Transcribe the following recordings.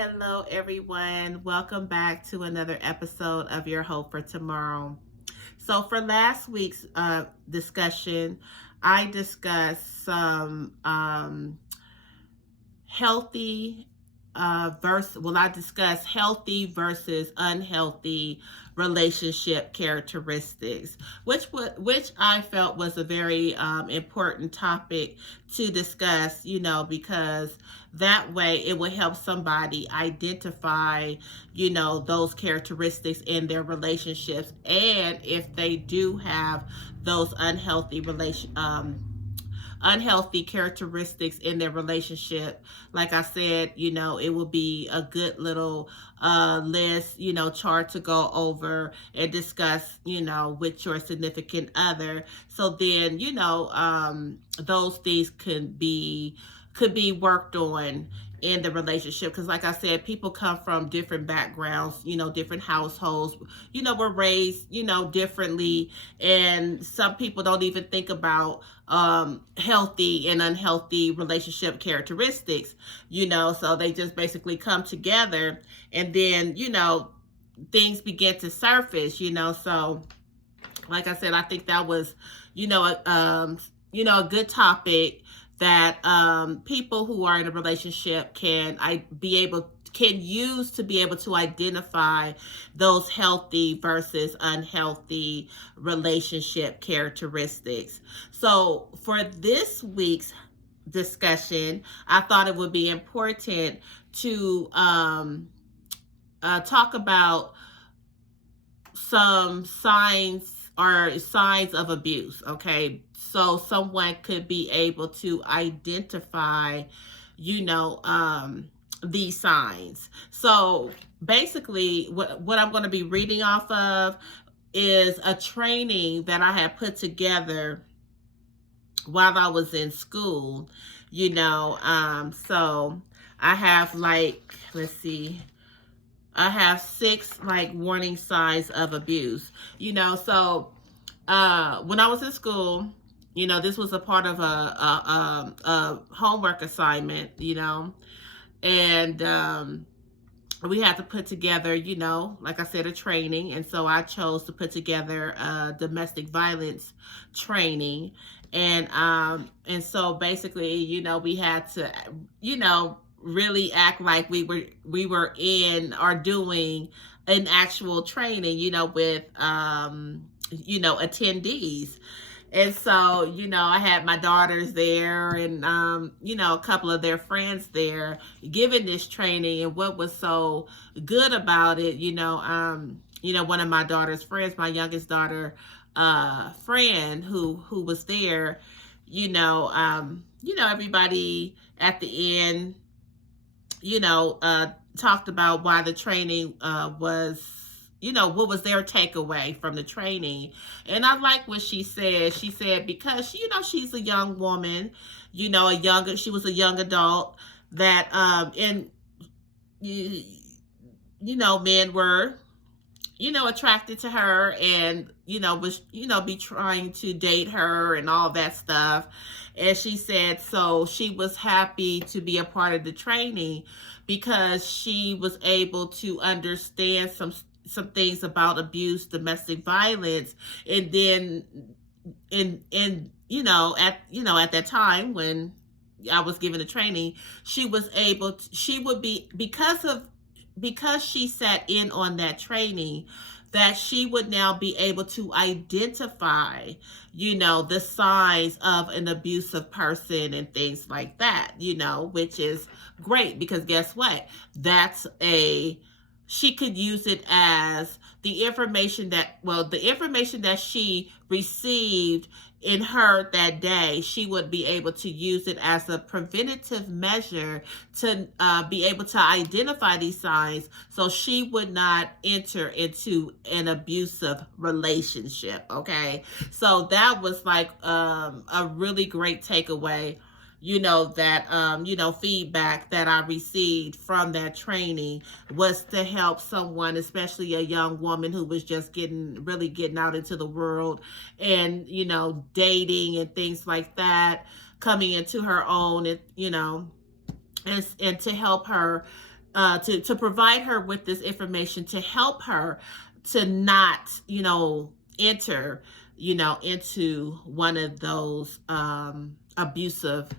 Hello, everyone. Welcome back to another episode of Your Hope for Tomorrow. So, for last week's discussion, I discussed some healthy I discussed healthy versus unhealthy relationship characteristics, which I felt was a very important topic to discuss, because that way it will help somebody identify, those characteristics in their relationships, and if they do have those unhealthy characteristics in their relationship. Like I said, it will be a good little list, chart to go over and discuss, with your significant other. So then, those things could be worked on in the relationship, because like I said, people come from different backgrounds, different households, were raised, differently, and some people don't even think about healthy and unhealthy relationship characteristics, so they just basically come together, and then things begin to surface, so like I said, I think that was, a good topic that people who are in a relationship can use to be able to identify those healthy versus unhealthy relationship characteristics. So for this week's discussion, I thought it would be important to talk about some signs of abuse. Okay, so someone could be able to identify, you know um these signs. So basically, what I'm going to be reading off of is a training that I had put together while I was in school. So I have, like, let's see, I have six, like, warning signs of abuse. So when I was in school, this was a part of a homework assignment, and we had to put together, like I said, a training. And so I chose to put together a domestic violence training. And so basically, we had to, really act like we were in or doing an actual training, with attendees. And so, I had my daughters there, and a couple of their friends there giving this training. And what was so good about it, one of my daughter's friends, my youngest daughter friend who was there, everybody at the end, talked about why the training was, what was their takeaway from the training. And I like what she said. She said, because, she's a young woman, she was a young adult, that, and, men were, attracted to her, and, was, be trying to date her and all that stuff. And she said, so she was happy to be a part of the training because she was able to understand some things about abuse, domestic violence. And then at that time when I was given the training, she was able to, she would be, because she sat in on that training, that she would now be able to identify, the signs of an abusive person and things like that, which is great, because guess what? She could use it as the information that she received in her that day. She would be able to use it as a preventative measure to be able to identify these signs, so she would not enter into an abusive relationship. Okay, so that was like a really great takeaway, that feedback that I received from that training was to help someone, especially a young woman who was just really getting out into the world, and dating and things like that, coming into her own, and to help her to provide her with this information to help her to not, enter, into one of those abusive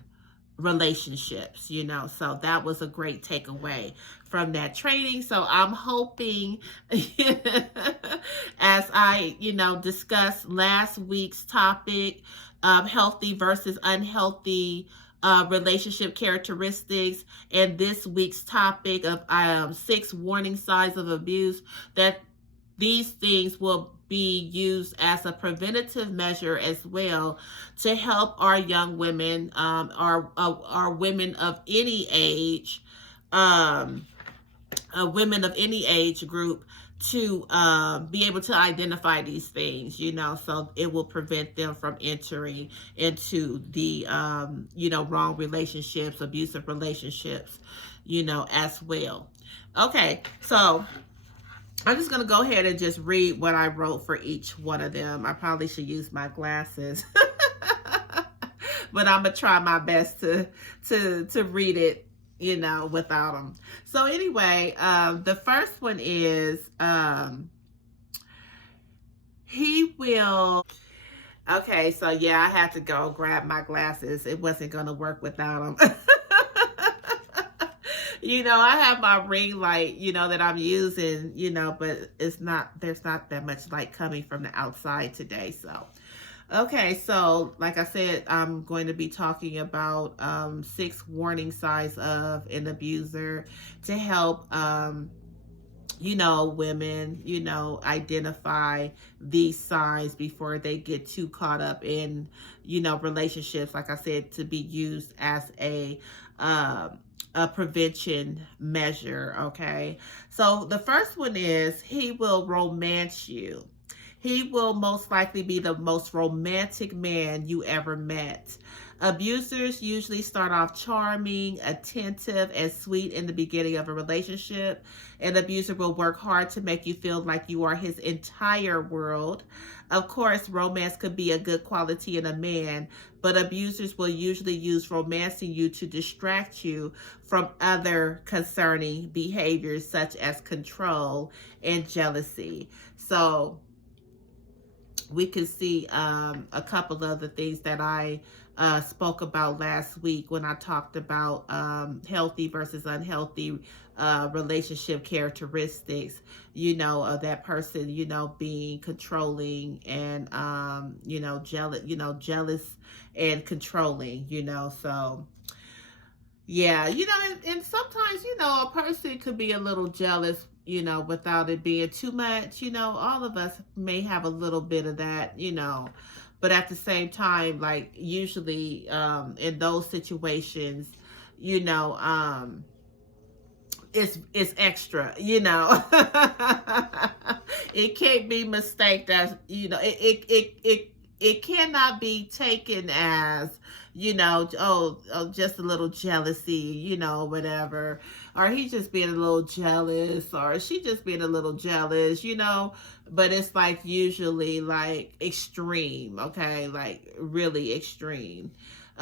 relationships, so that was a great takeaway from that training. So I'm hoping as I, discussed last week's topic, healthy versus unhealthy relationship characteristics, and this week's topic of 6 warning signs of abuse, that these things will be used as a preventative measure as well to help our young women, our women of any age, women of any age group, to be able to identify these things, so it will prevent them from entering into the, wrong relationships, abusive relationships, as well. Okay, so I'm just going to go ahead and just read what I wrote for each one of them. I probably should use my glasses, but I'm going to try my best to read it, without them. So anyway, the first one is, he will, okay, so yeah, I had to go grab my glasses. It wasn't going to work without them. I have my ring light, that I'm using, but there's not that much light coming from the outside today. So, okay. So like I said, I'm going to be talking about 6 warning signs of an abuser to help, women, identify these signs before they get too caught up in, relationships, like I said, to be used as a prevention measure. Okay. So the first one is, he will romance you. He will most likely be the most romantic man you ever met. Abusers usually start off charming, attentive, and sweet in the beginning of a relationship. An abuser will work hard to make you feel like you are his entire world. Of course, romance could be a good quality in a man, but abusers will usually use romancing you to distract you from other concerning behaviors such as control and jealousy. So we can see a couple of the things that I spoke about last week when I talked about healthy versus unhealthy relationship characteristics, of that person, being controlling and, jealous and controlling, so yeah, and sometimes, a person could be a little jealous, without it being too much. All of us may have a little bit of that, but at the same time, like usually in those situations, you know, it's extra, It can't be mistaken as, it cannot be taken as, just a little jealousy, whatever. Or he's just being a little jealous, or she just being a little jealous, But it's like usually like extreme, okay? Like really extreme.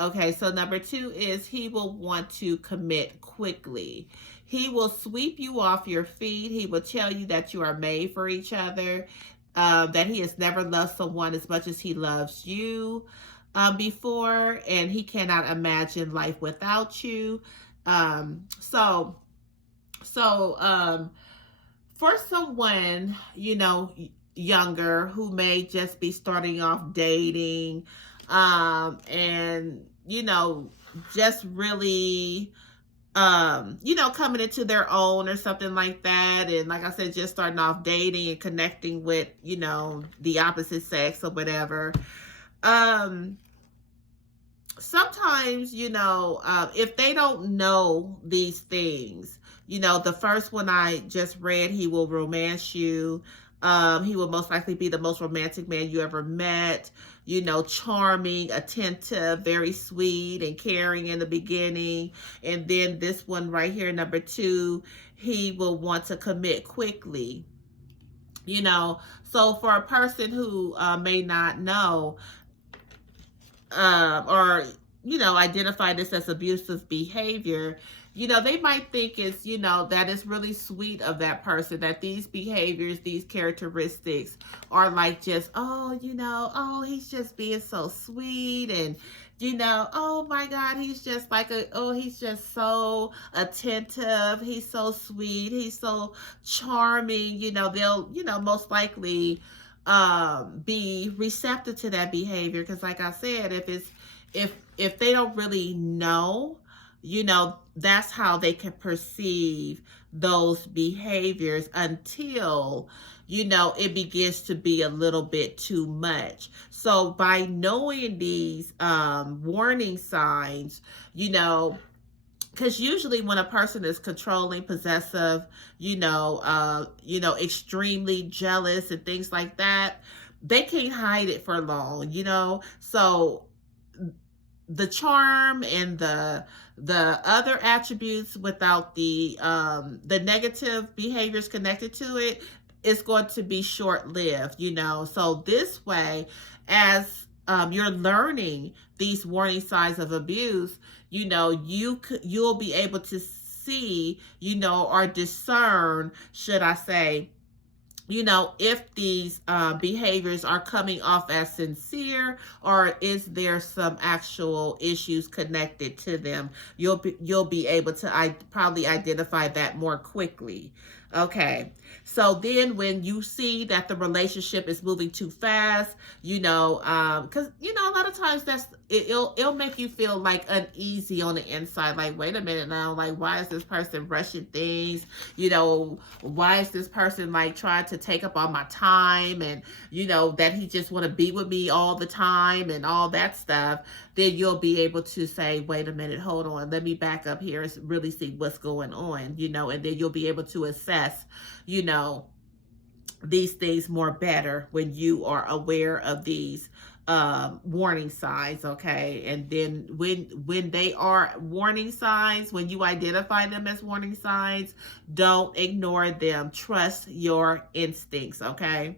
Okay, so number 2 is, he will want to commit quickly. He will sweep you off your feet. He will tell you that you are made for each other, that he has never loved someone as much as he loves you before, and he cannot imagine life without you. So for someone, younger, who may just be starting off dating, and, just really, coming into their own or something like that. And like I said, just starting off dating and connecting with, the opposite sex or whatever. Sometimes, if they don't know these things, the first one I just read, he will romance you. He will most likely be the most romantic man you ever met, charming, attentive, very sweet and caring in the beginning. And then this one right here, number 2, he will want to commit quickly. So for a person who may not know, or identify this as abusive behavior, they might think that it's really sweet of that person, that these behaviors, these characteristics are like just, oh, he's just being so sweet. And, oh my God, he's just like he's just so attentive. He's so sweet. He's so charming. They'll, most likely be receptive to that behavior. Because like I said, if they don't really know, that's how they can perceive those behaviors until, it begins to be a little bit too much. So by knowing these warning signs, because usually when a person is controlling, possessive, extremely jealous and things like that, they can't hide it for long, So the charm and the other attributes without the negative behaviors connected to it is going to be short-lived. So this way, as you're learning these warning signs of abuse, you'll be able to see, or discern, should I say, if these behaviors are coming off as sincere, or is there some actual issues connected to them. You'll be able to probably identify that more quickly. Okay, so then when you see that the relationship is moving too fast, because a lot of times it'll make you feel like uneasy on the inside. Like, wait a minute now, like, why is this person rushing things? Why is this person like trying to take up all my time, and that he just want to be with me all the time and all that stuff. Then you'll be able to say, wait a minute, hold on, let me back up here and really see what's going on, and then you'll be able to assess, these things more better when you are aware of these warning signs. Okay, and then when they are warning signs, when you identify them as warning signs, don't ignore them. Trust your instincts. Okay,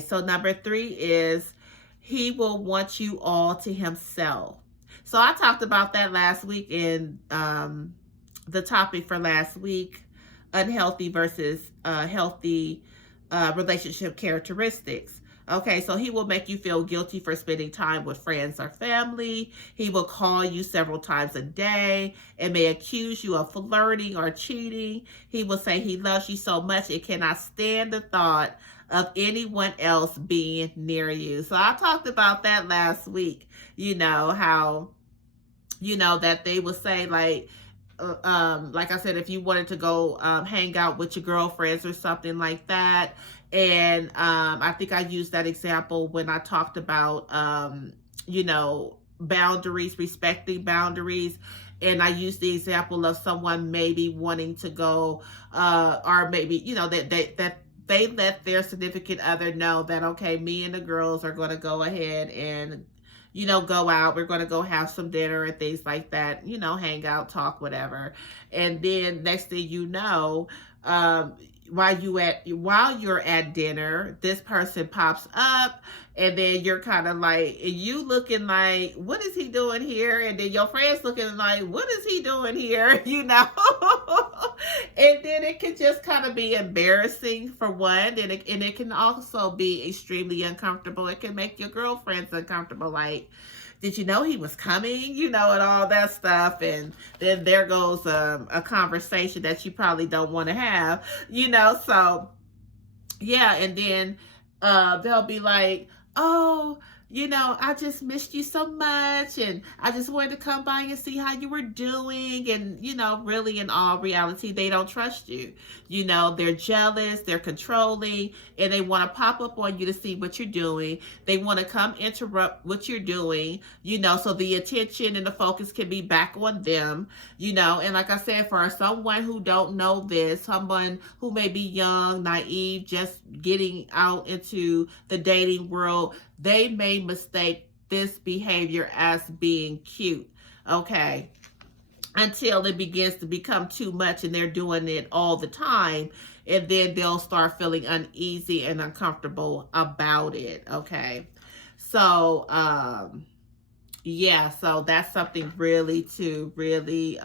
so number 3 is he will want you all to himself. So I talked about that last week in the topic for last week, unhealthy versus healthy relationship characteristics. Okay, so he will make you feel guilty for spending time with friends or family. He will call you several times a day and may accuse you of flirting or cheating. He will say he loves you so much and cannot stand the thought of anyone else being near you. So I talked about that last week, how, that they would say like I said, if you wanted to go hang out with your girlfriends or something like that. And I think I used that example when I talked about, boundaries, respecting boundaries. And I used the example of someone maybe wanting to go, or maybe, that they let their significant other know that, okay, me and the girls are going to go ahead and, go out. We're going to go have some dinner and things like that, hang out, talk, whatever. And then next thing you know, while you're at dinner, this person pops up, and then you're kind of like, you looking like, what is he doing here? And then your friends looking like, what is he doing here? And then it can just kind of be embarrassing for one, and it can also be extremely uncomfortable. It can make your girlfriends uncomfortable, like, did you know he was coming, and all that stuff. And then there goes a conversation that you probably don't want to have, so yeah. And then they'll be like, oh, I just missed you so much, and I just wanted to come by and see how you were doing. And, really in all reality, they don't trust you. They're jealous, they're controlling, and they want to pop up on you to see what you're doing. They want to come interrupt what you're doing, so the attention and the focus can be back on them, and like I said, for someone who don't know this, someone who may be young, naive, just getting out into the dating world, they may mistake this behavior as being cute, okay, until it begins to become too much and they're doing it all the time, and then they'll start feeling uneasy and uncomfortable about it, okay. So Yeah, so that's something really to really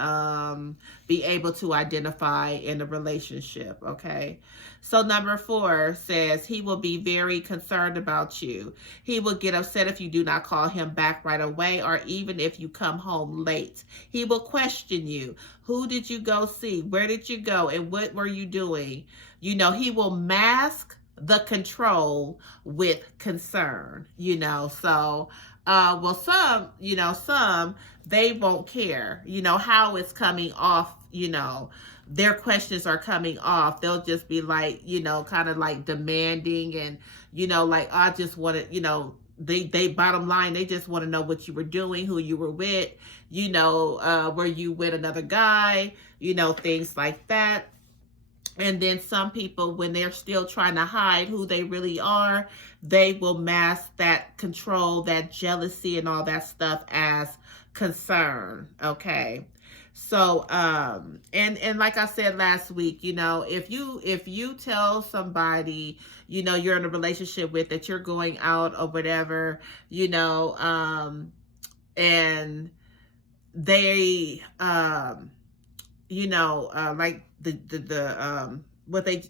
be able to identify in a relationship, okay? So number 4 says he will be very concerned about you. He will get upset if you do not call him back right away or even if you come home late. He will question you. Who did you go see? Where did you go? And what were you doing? He will mask the control with concern, so well, some they won't care, how it's coming off, their questions are coming off. They'll just be like, kind of like demanding and, like, I just want to, they bottom line, they just want to know what you were doing, who you were with, were you with another guy, things like that. And then some people, when they're still trying to hide who they really are, they will mask that control, that jealousy, and all that stuff as concern. Okay. So, and like I said last week, if you tell somebody, you're in a relationship with, that you're going out or whatever, and they, like the what they,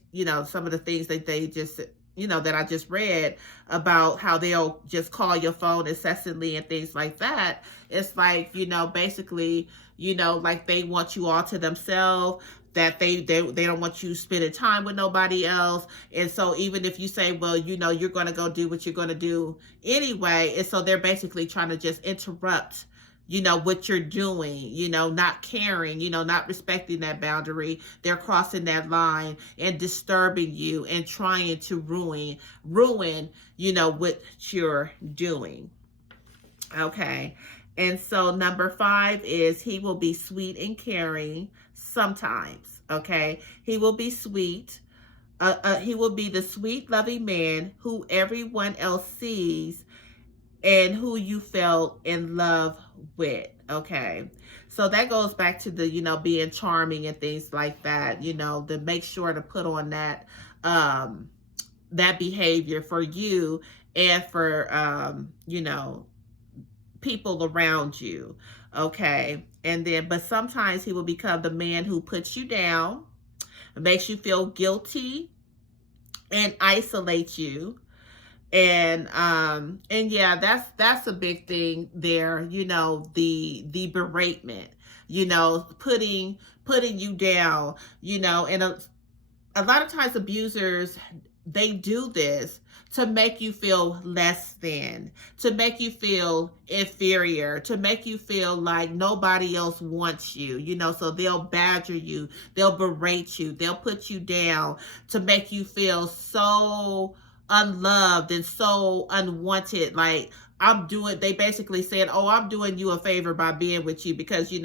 some of the things that they just, that I just read about how they'll just call your phone incessantly and things like that. It's like, basically, like they want you all to themselves, that they don't want you spending time with nobody else. And so even if you say, well, you're going to go do what you're going to do anyway. And so they're basically trying to just interrupt what you're doing, not caring, not respecting that boundary. They're crossing that line and disturbing you and trying to ruin, what you're doing. Okay. And so number 5 is he will be sweet and caring sometimes. Okay. He will be sweet. He will be the sweet, loving man who everyone else sees and who you fell in love with. Okay. So that goes back to the, being charming and things like that, to make sure to put on that, that behavior for you and for, people around you. Okay. And then, but sometimes he will become the man who puts you down, makes you feel guilty, and isolates you. And yeah, that's a big thing there, the beratement, putting you down, and a lot of times abusers, they do this to make you feel less than, to make you feel inferior, to make you feel like nobody else wants you, so they'll badger you, they'll berate you, they'll put you down to make you feel so unloved and so unwanted. Like, they basically said, oh, I'm doing you a favor by being with you because, you're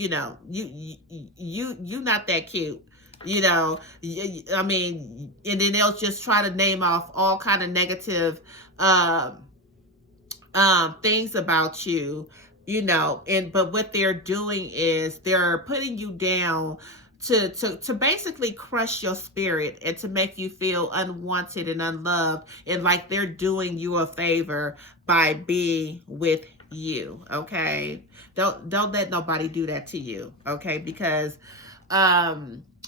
not that cute. I mean, and then they'll just try to name off all kind of negative things about you, but what they're doing is they're putting you down to basically crush your spirit and to make you feel unwanted and unloved, and like they're doing you a favor by being with you. Okay, don't let nobody do that to you. Okay, because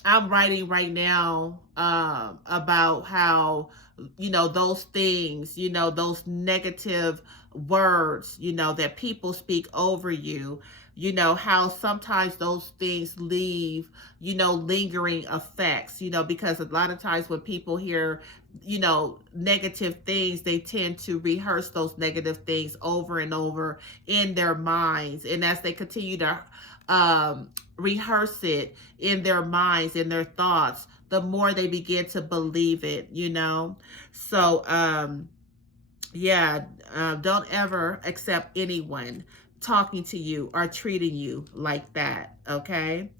I'm writing right now about how, those things, those negative words, that people speak over you, how sometimes those things leave, lingering effects, because a lot of times when people hear, negative things, they tend to rehearse those negative things over and over in their minds. And as they continue to rehearse it in their minds, in their thoughts, the more they begin to believe it, So, yeah, don't ever accept anyone talking to you or treating you like that, okay?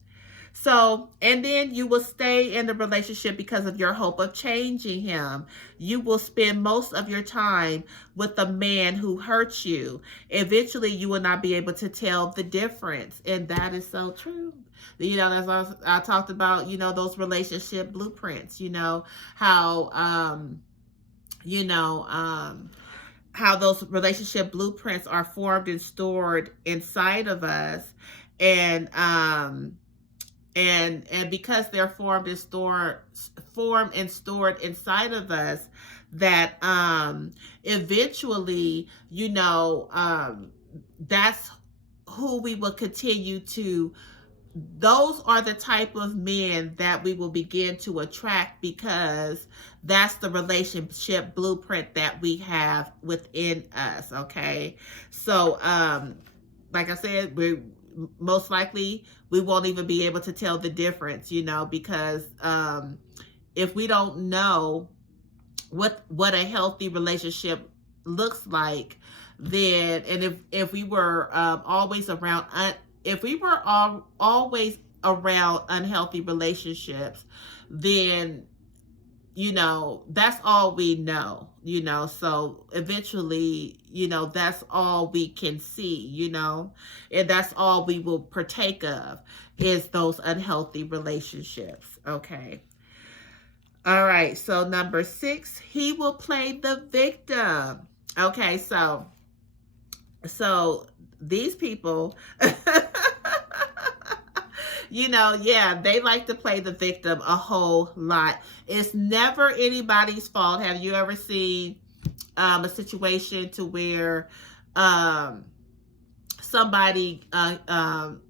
So, and then you will stay in the relationship because of your hope of changing him. You will spend most of your time with the man who hurt you. Eventually, you will not be able to tell the difference. And that is so true. As I talked about, those relationship blueprints, how, how those relationship blueprints are formed and stored inside of us, and and because they're formed and stored inside of us, that eventually, that's who we will continue to, those are the type of men that we will begin to attract, because that's the relationship blueprint that we have within us. Okay. So like I said, we most likely we won't even be able to tell the difference, because if we don't know what a healthy relationship looks like, then, and if we were always around if we were always around unhealthy relationships, then that's all we know, so eventually, that's all we can see, and that's all we will partake of, is those unhealthy relationships. Okay. All right, so number 6, he will play the victim. Okay, so these people, yeah, they like to play the victim a whole lot. It's never anybody's fault. Have you ever seen a situation to where somebody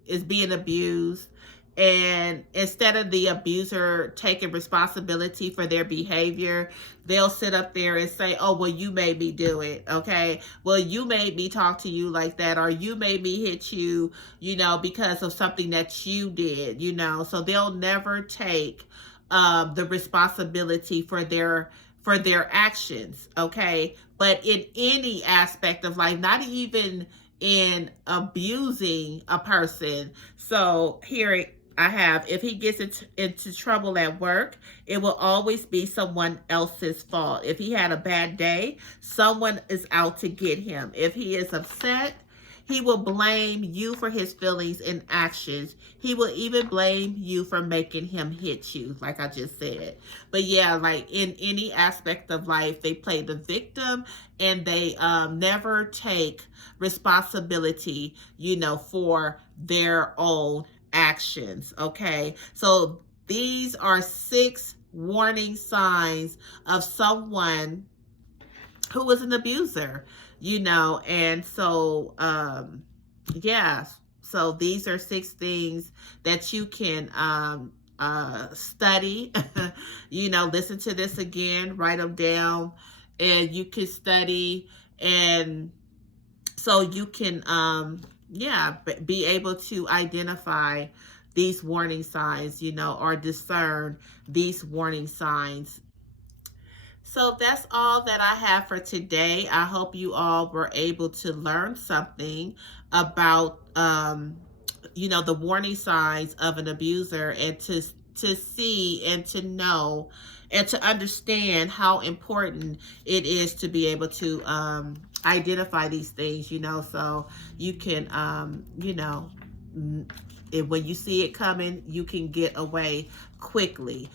is being abused, and instead of the abuser taking responsibility for their behavior, they'll sit up there and say, oh, well, you made me do it. Okay. Well, you made me talk to you like that, or you made me hit you, because of something that you did, so they'll never take the responsibility for their actions. Okay. But in any aspect of life, not even in abusing a person. So here I have, if he gets into trouble at work, it will always be someone else's fault. If he had a bad day, someone is out to get him. If he is upset, he will blame you for his feelings and actions. He will even blame you for making him hit you, like I just said. But yeah, like in any aspect of life, they play the victim, and they never take responsibility, for their own actions. Okay. So these are 6 warning signs of someone who was an abuser, and so yeah, so these are 6 things that you can study. Listen to this again, write them down, and you can study, and so you can be able to identify these warning signs, or discern these warning signs. So that's all that I have for today. I hope you all were able to learn something about, the warning signs of an abuser, and to see and to know and to understand how important it is to be able to identify these things, so you can, when you see it coming, you can get away quickly.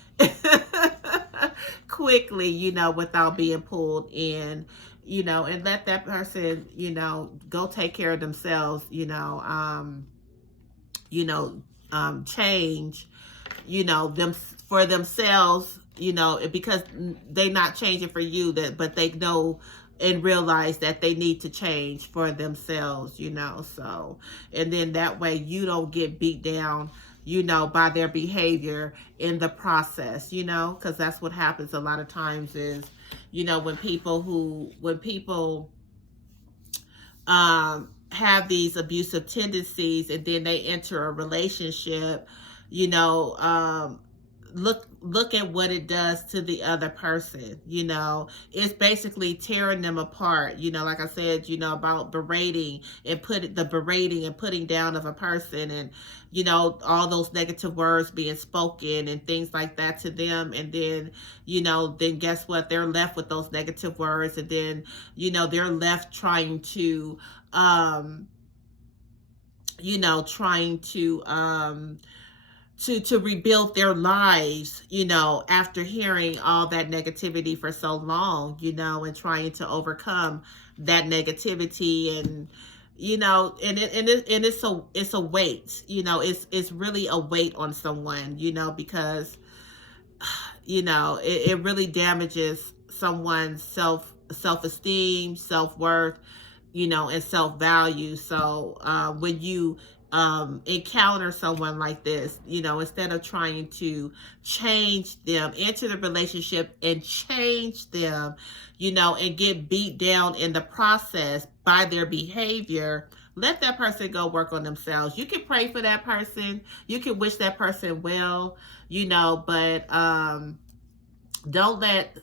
Quickly, without being pulled in, and let that person, go take care of themselves, change, them for themselves, because they not changing for you, but they know and realize that they need to change for themselves, so, and then that way you don't get beat down, by their behavior in the process, because that's what happens a lot of times is, when people have these abusive tendencies, and then they enter a relationship, look at what it does to the other person. It's basically tearing them apart, like I said, about berating and putting down of a person, and all those negative words being spoken and things like that to them, and then then guess what, they're left with those negative words, and then they're left trying to to rebuild their lives, after hearing all that negativity for so long, and trying to overcome that negativity, and it's a weight, it's really a weight on someone, because it really damages someone's self-esteem, self-worth, and self-value. So when you encounter someone like this, instead of trying to change them, enter the relationship and change them, and get beat down in the process by their behavior, let that person go work on themselves. You can pray for that person, you can wish that person well, but don't let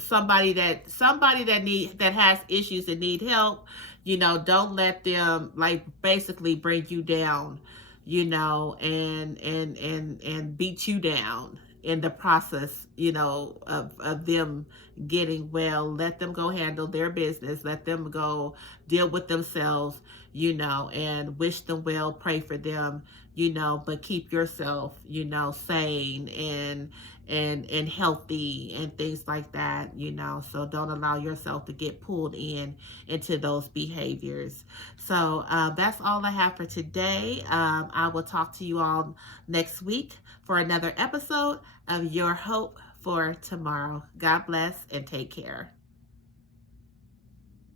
somebody that has issues and need help, don't let them like basically bring you down, and beat you down in the process, of them getting well. Let them go handle their business, let them go deal with themselves, and wish them well, pray for them, but keep yourself, sane and healthy and things like that, so don't allow yourself to get pulled into those behaviors. So that's all I have for today. I will talk to you all next week for another episode of Your Hope for Tomorrow. God bless and take care.